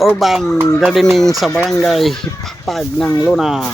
urban gardening sa barangay Hipag ng Luna.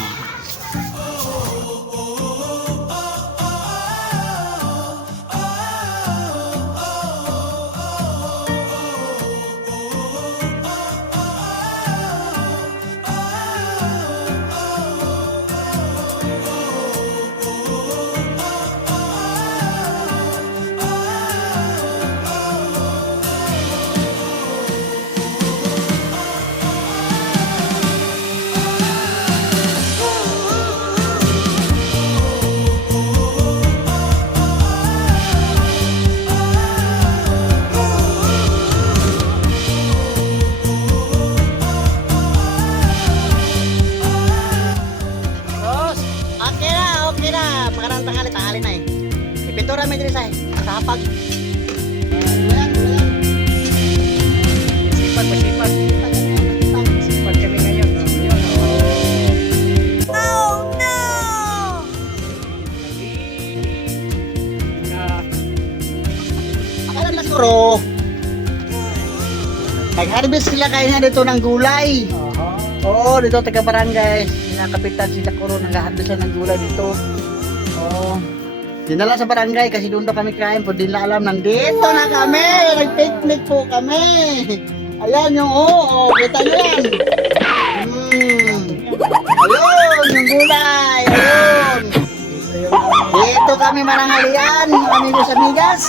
Tangali na eh. Ipintura may diri sa kapag. Masipag. Masipag kami ngayon. Oh no! Akala na siguro nag-harvest sila kaya dito ng gulay. Oo, dito taga barangay. Sinakapitan sila kuro nag-harvest ng gulay dito. Oh, dinala sa barangay kasi doon daw kami kain po. Di nila alam, nandito na kami. Nag-picnic po kami. Ayan yung kita nyo yan. Ayun, yung gulay. Ayun. Dito kami maranghalian, amigos amigas.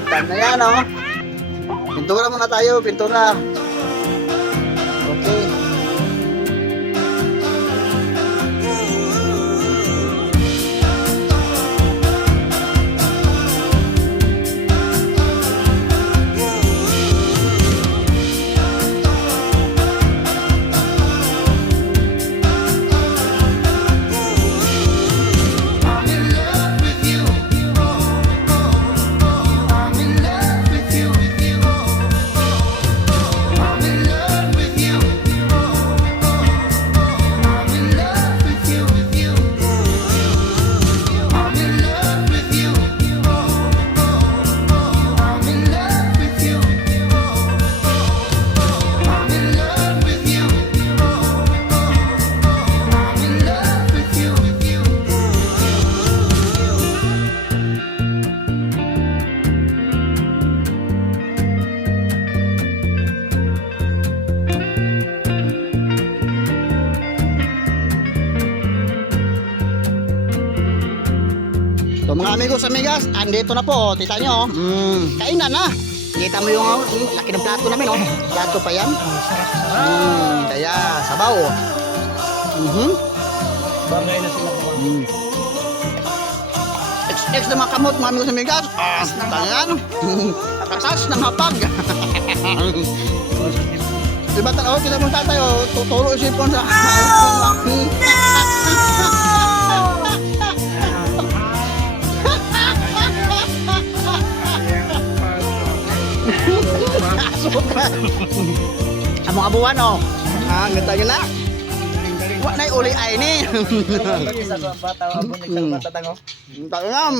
Kita na yan, oh. Pintura muna tayo, pintura. Okay. So mga amigos, amigas, andito na po, tita nyo. Kainan na. Kita mo yung laki ng plato namin, oh. Plato pa yan. Kaya, sabaw. Bagay na sila po. X na mga kamot, mga amigos, amigas. Tangan. Akasas ng hapag. Diba tanaw, kita mong tatay, oh. Tuturo yung sipon sa... Among abuan oh. Ngeta na. Wa nay uli ay ni. Sa bata, abon nagtarbata tango. Tangam.